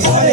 Hey,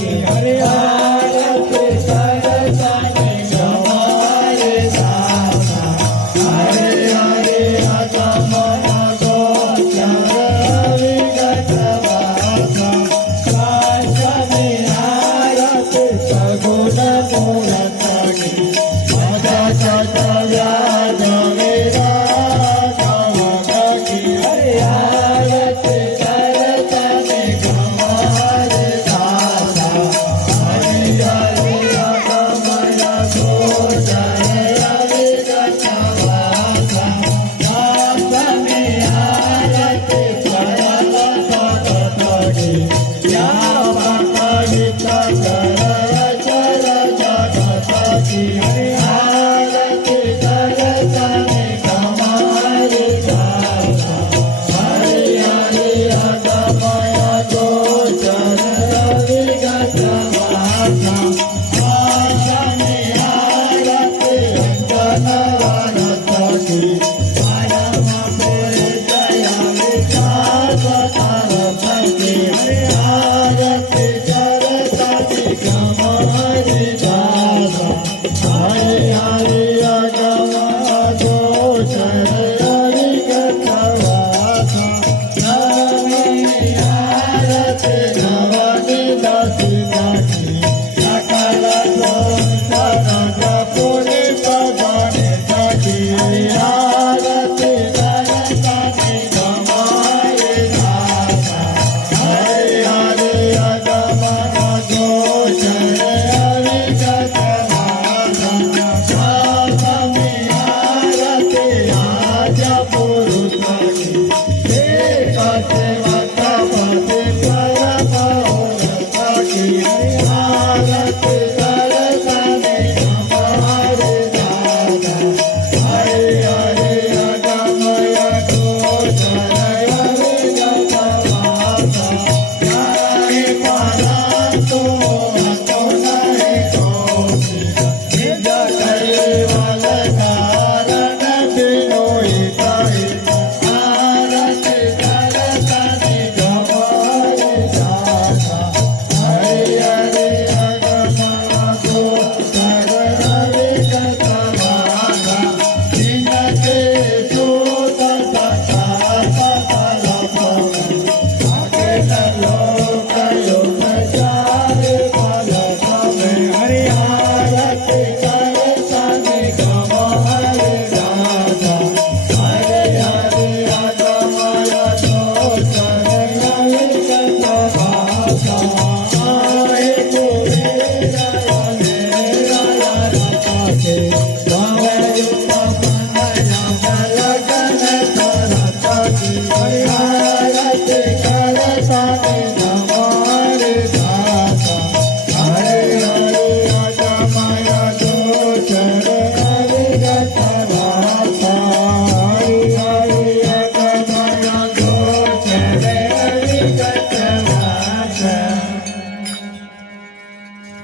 Hare साथ